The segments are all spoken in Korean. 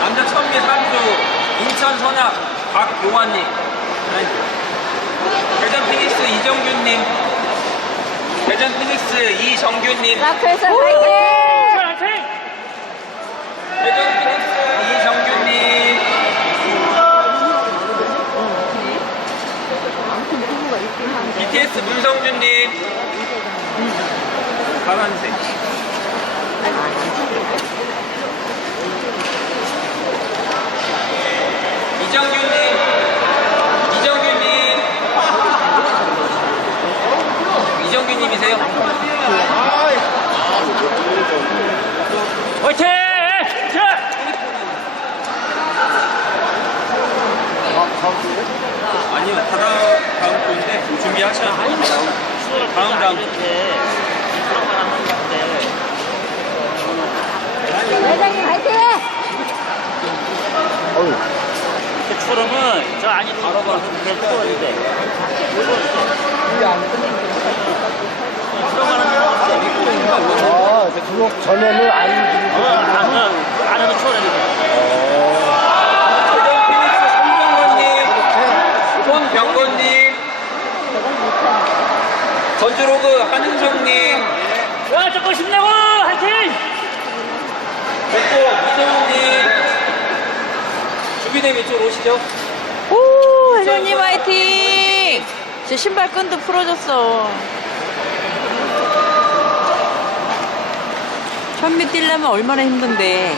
남자 천미 선수 인천 선악 박용환님. 대전 피닉스 이정균님. 대전 피닉스 이정균님. 마크에서 파이팅! 대전 피닉스 BTS 문성준님 파란색 이정균님 이정균님 이정균님이세요? 화이팅! 자! 아니요 다음 다 음 거인데 준비하셔야 돼요. 다음 다음 회장님 파이팅! 추러면 저 안이 바로 바로 그렇게 추워는데 아, 그거 전에는 안 안은 안은 추워는데 대전 피닉스 손병건님 손병건님 전주로그 한은성님 야 조금 힘내고 화이팅! 백고 이정훈님 준비되면 이쪽으로 오시죠 오, 회장님 화이팅! 제 신발 끈도 풀어졌어. 천미 뛰려면 얼마나 힘든데.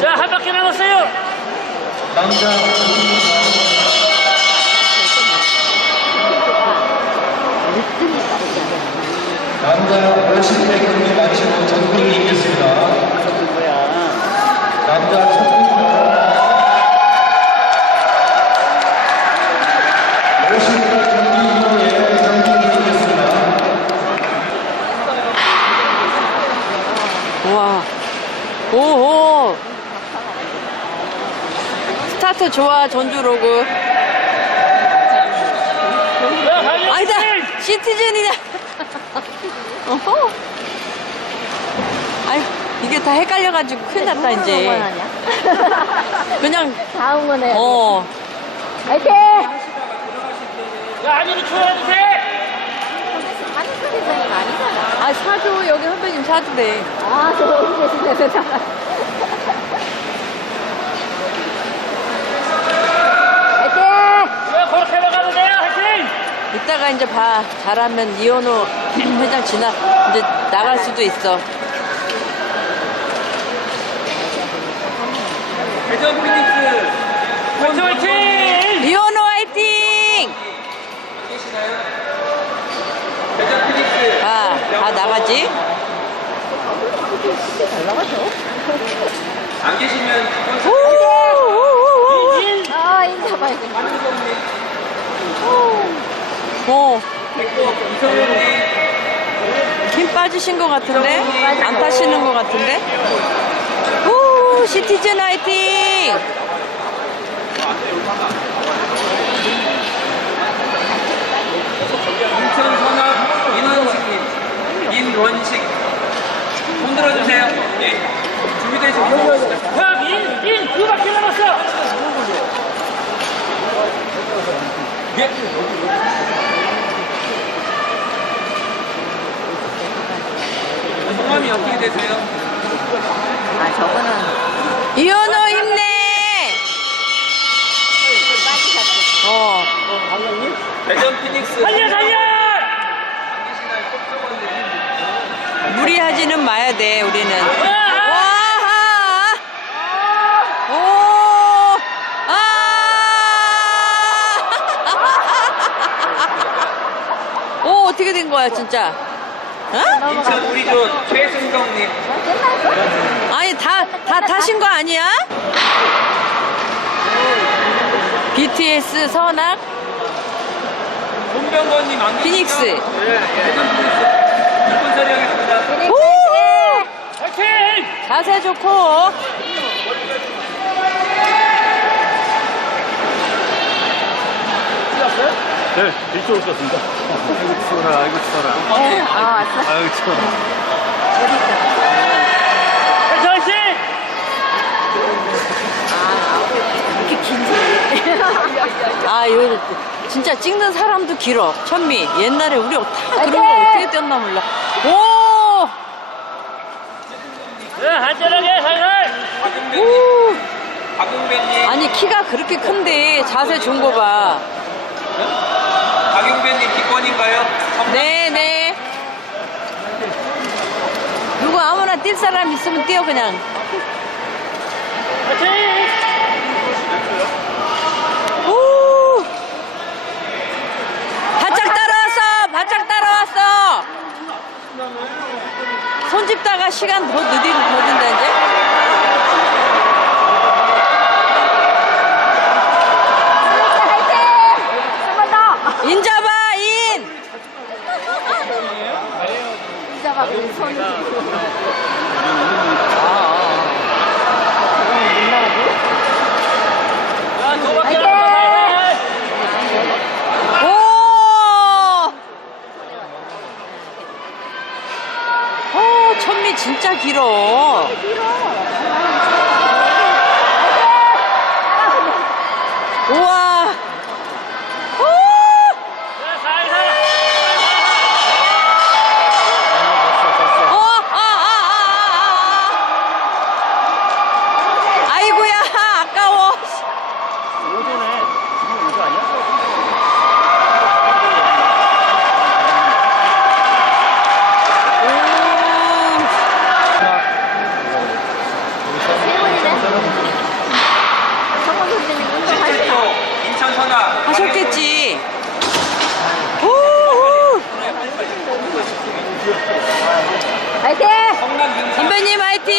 자 한 바퀴 남았어요. 남자 남자 50대 경기 마치고 전국이 전주 로그. 야 화이팅! 아니다! 시티즌이다! 어허. 아유, 이게 다 헷갈려가지고 큰일 났다, 이제. 그냥, 다음 거네. 어. 파이팅! 야 추워는데 한국 회장님 아니잖아. 아, 사줘. 여기 선배님 사주래. 아, 저기 계시네, 회장. 파이팅! 왜 그렇게 막아도 돼요 화 이따가 이제 봐. 잘하면 이현우 회장 지나, 이제 나갈 수도 있어. 대전 피닉스 화이팅 화이팅! 이현우 화이팅! 계시나요? 대전 피닉스 아, 다 나가지? 안 계시면 오, 오, 오, 오, 인! 아, 인사 봐야지. 한은성님 오. 이성훈님 힘 빠지신 것 같은데? 안 타시는 것 같은데? 오, 시티즌 화이팅! 인천 선악 인원식님 인원식 손 들어주세요 예 준비되시면 야 인! 인! 두 바퀴 남았어! 예. 성함이 어떻게 되세요? 아, 저거는 이현우 힘내! 어, 대전 피닉스 달려 달려! 무리하지는 마야 돼, 우리는. 와! 와! 오! 아! 오, 어떻게 된 거야, 진짜? 어? 인천 우리 조 최승성님 아니, 다, 다 타신 거 아니야? BTS 선악 손병건님 안 피닉스. 네, 예. 오! 자세 좋고. 네, 이쪽으로 갔습니다. 아이고 추워라, 아이고 추워라. 아, 왔어. 아이고 추워라. 어디 있다. 배철 씨! 아, 이렇게 긴지. 아, 요 진짜 찍는 사람도 길어. 천미. 옛날에 우리 다 그런 거 어떻게 뛰었나 몰라. 오! 네, 안전하게 살살! 오! 박용배님, 아니, 키가 그렇게 큰데 자세 좋은 거 봐. 박용배님 기권인가요? 네, 네. 누구 아무나 뛸 사람 있으면 뛰어, 그냥. 화이팅! 오! 바짝 따라왔어! 바짝 따라왔어! 손 짚다가 시간 더 느리, 더 든다, 이제. 더! 인 잡아, 인! 손이. 자, 두 바퀴 화이팅! 살살! 오! 어, 천미 진짜 길어. 우와. 오! 네, 살살! 어, 아, 아, 아, 아, 아. 아이고야, 아까워. 성원 선생님 운동하시나? 인천 선화. 하셨겠지. 오, 오. 화이팅! 성남 윤 선배님 화이팅!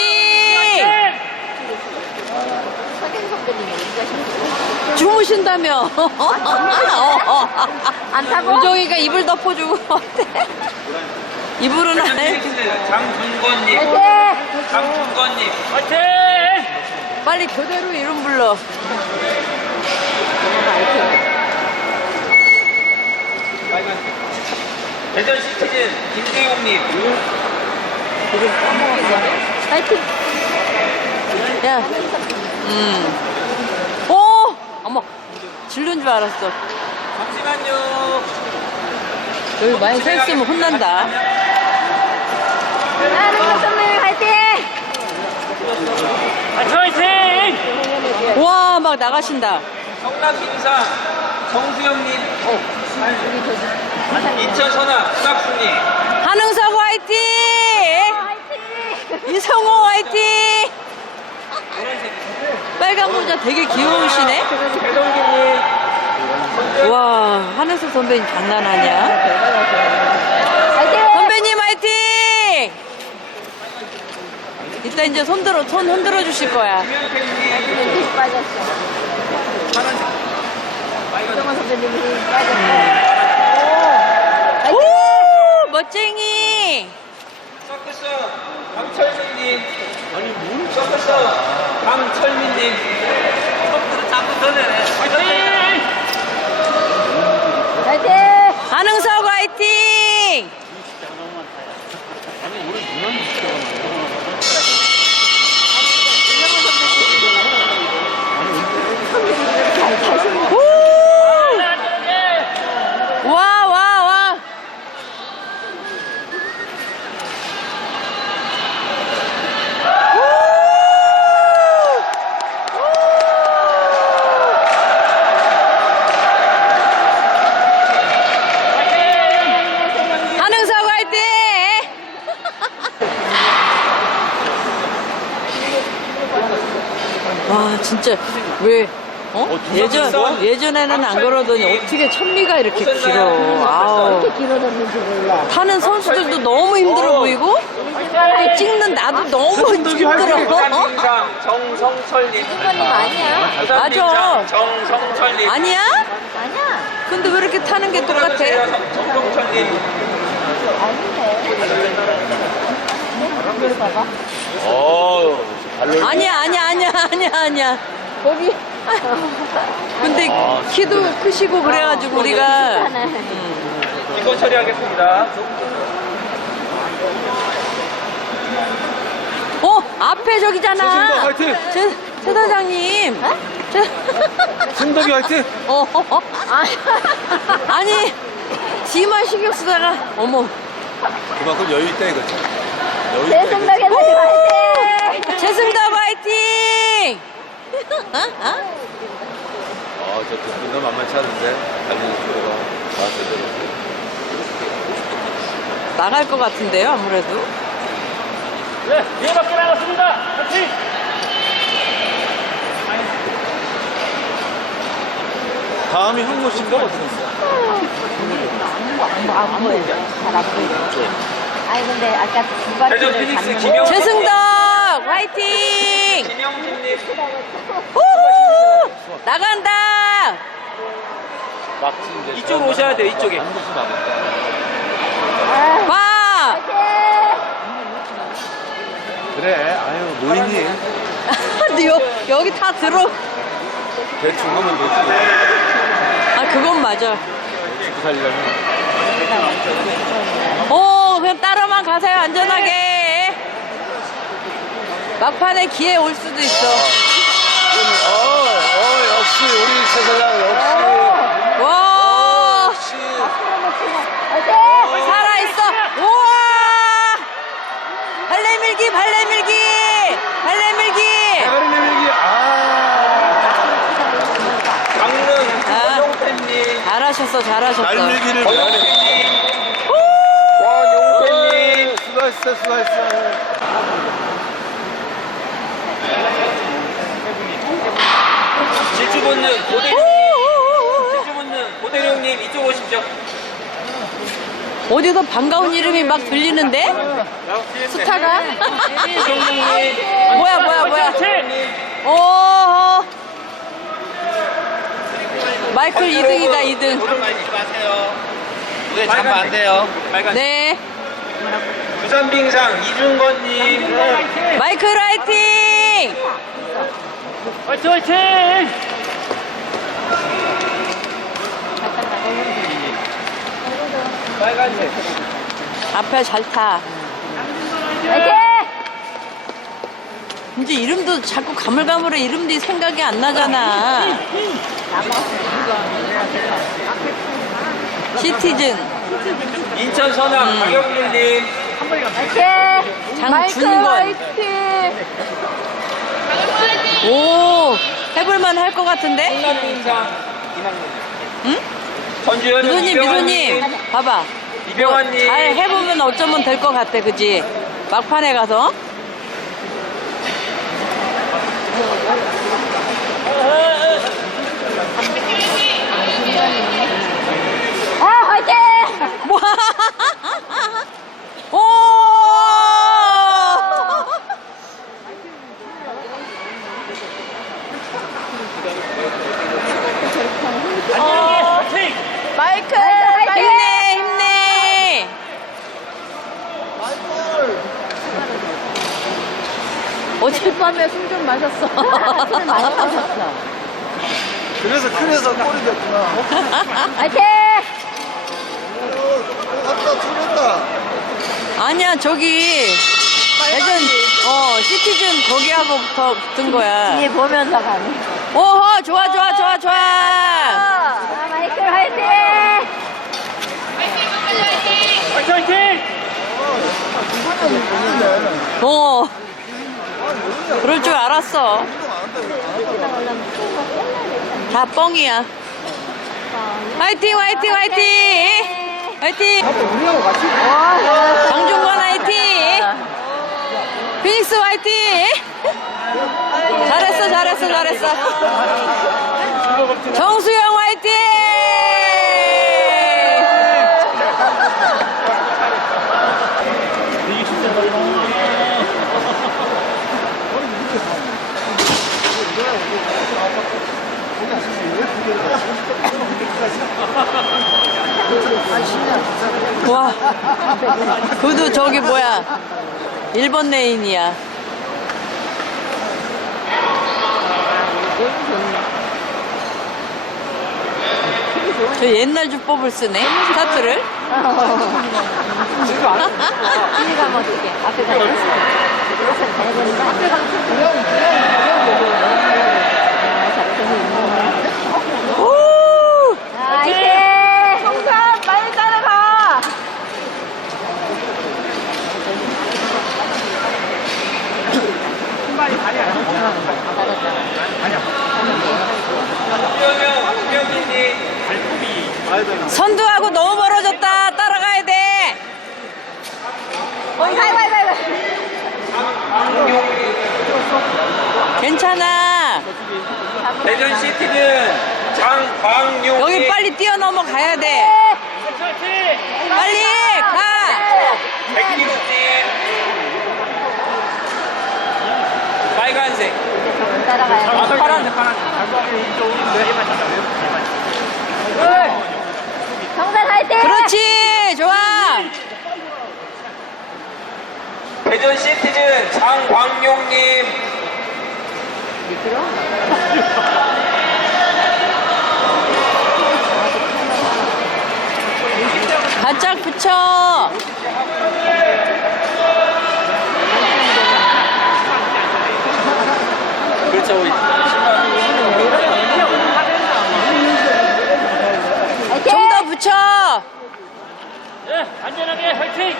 서경 선배님이 주무신다며. 안 타고? 우정이가 이불 덮어주고 어때? 이불은 안 해. 장준건님, 화이팅! 장준건님, 화이팅! 빨리 교대로 이름 불러. 대전 시티즌 김재용님, 화이팅! 야. 음. 오! 어머. 질른 줄 알았어. 잠시만요. 여기 많이 서 있으면 혼난다. 하는 선배님 화이팅! 화이팅! 화이팅! 와, 막 나가신다. 성남 민상 정수영님, 인천 선화 수학수님, 한흥석 화이팅! 화이팅! 이성호 화이팅! 빨간 모자 되게 귀여우시네. 와, 한흥석 선배님 장난 아니야? 화이팅! 선배님 화이팅! 이따 이제 손 들어, 손 흔들어 주실 거야. 오, 멋쟁이! 서커스 강철민님, 아니 뭐? 서커스 강철민님, 서커스 자꾸 전에 화이팅! 화이팅! 한흥석 화이팅! 오! 안전하게! 와, 와, 와. 한흥석 화이팅! 와, 진짜, 왜, 어? 예전, 예전에는 안 그러더니 어떻게 천미가 이렇게 길어. 아우. 이렇게 길어졌는지 몰라. 타는 선수들도 너무 힘들어 보이고 또 찍는 나도 너무 힘들어. 어? 정성철님, 아니야? 부산민상 정성철님, 아니야? 아니야. 근데 왜 이렇게 타는 게 똑같아? 정성철님, 아닌데. 앞으로 봐봐. 어. 아니야, 아니야, 아니야, 아니야, 아니야. 거기. 근데 키도 크시고 그래가지고 우리가. 하네. 이건 처리하겠습니다. 어, 앞에 저기잖아. 최승덕 화이팅! 최, 최 사장님. 최, 승덕이 화이팅! 어, 어, 어. 아니, 뒤만 신경 쓰다가, 어머. 그만큼 여유 있다 이거죠. 여유 내 생각에 다시 화이팅! 최승답 화이팅! 어? 어? 아, 저 뒷분도 만만치 않은데. 아, 제대로. 나갈 것 같은데요, 아무래도. 네, 네 바퀴 나갔습니다. 파이팅! 다음이 씨인가 어떻게 있어요? 안 보여. 잘안 보여. 아니, 근데 아까 두 김영 최승덕 화이팅! 김영진님 후! 나간다! 이쪽으로 오셔야 돼요, 이쪽에. 아, 봐! 그래, 아유, 뭐이니? 근데 여, 여기 다 들어. 대충 하면 되지. 아, 그건 맞아. 죽고 살려면. 오, 그냥 따라만 가세요, 안전하게. 막판에 기회 올 수도 있어. 어, 어, 역시 우리 최선랑 와! 역시. 화이팅! 살아 있어! 우와! 발레 밀기, 발레 밀기! 발레 밀기! 대가리 내밀기, 아. 강릉 아. 원용팬님. 잘하셨어, 잘하셨어. 날밀기를 원용팬님. 원용팬님. 수고했어, 수고했어. 질주 본능 고대룡, 질주 본능 고대룡님 이쪽 오십시오. 어디서 반가운 이름이 막 들리는데? 스타가? 고정님. 뭐야, 뭐야, 뭐야. 오! 마이클 2등이다, 2등. 도전 많이 마세요. 네, 잠깐 안 돼요. 빨간. 네. 부산빙상 이준건님. 마이클 화이팅! 화이팅, 화이팅! 빨간색. 앞에 잘 타. 화이팅! 이제 이름도 자꾸 가물가물해. 이름도 생각이 안 나잖아. 시티즌. 인천 선암 박영길님. 화이팅! 장준권. 화이팅! 오! 해볼만 할 것 같은데? 응? 미소님, 미소님. 봐봐. 이병환님. 잘 해보면 어쩌면 될 것 같아, 그지? 막판에 가서. 아, 화이팅! 뭐? 오! 화이팅! 마이클 힘내, 힘내! 어젯밤에 술 좀 마셨어. 술 많이 마셨어. 그래서 그래서 꼴이 됐구나. 화이팅! 갔다 틀렸다. 아니야, 저기. 예전, 어, 시티즌 거기하고 붙은 거야. 뒤에 보면서 가네. 오호, 좋아, 좋아, 좋아, 좋아. 아, 마이클 화이팅! 화이팅, 화이팅! 어. 그럴 줄 알았어. 다 뻥이야. 화이팅, 화이팅, 화이팅! 화이팅! 장중권 화이팅! 피닉스 화이팅! 잘했어, 잘했어, 잘했어. 정수영 화이팅! 와, 그도 저기 뭐야. 1번 레인이야. 저 옛날 주법을 쓰네. 스타트를. 뒤가 뭐 어떻게 앞에 되는데 앞에 가면 오! 나이스! 홍삼 빨리 따라가! 수영형, 수영진이 선두하고 너무 멀어졌다. 따라가야 돼. 괜찮아. 대전 시티즌 장광용 여기 빨리 뛰어넘어 가야 돼. 화이팅! 빨리 가. 백기로님 빨간색 따라가야 돼 파란색 파란색 정산 화이팅! 그렇지. 좋아. 대전 시티즌 장광용님 바짝 붙여. 그렇죠 우리 화이팅! 좀 더 붙여. 네, 안전하게 화이팅!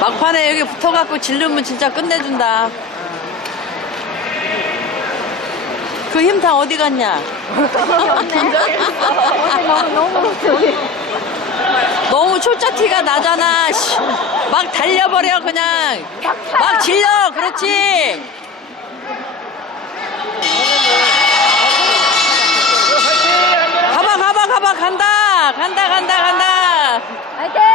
막판에 여기 붙어갖고 질르면 진짜 끝내준다. 그 힘 다 어디 갔냐? 너무 너무 저기 너무 출자티가 나잖아. 씨. 막 달려버려 그냥. 막 질려. 그렇지. 가봐 가봐 가봐 간다. 간다 간다 간다. 화이팅!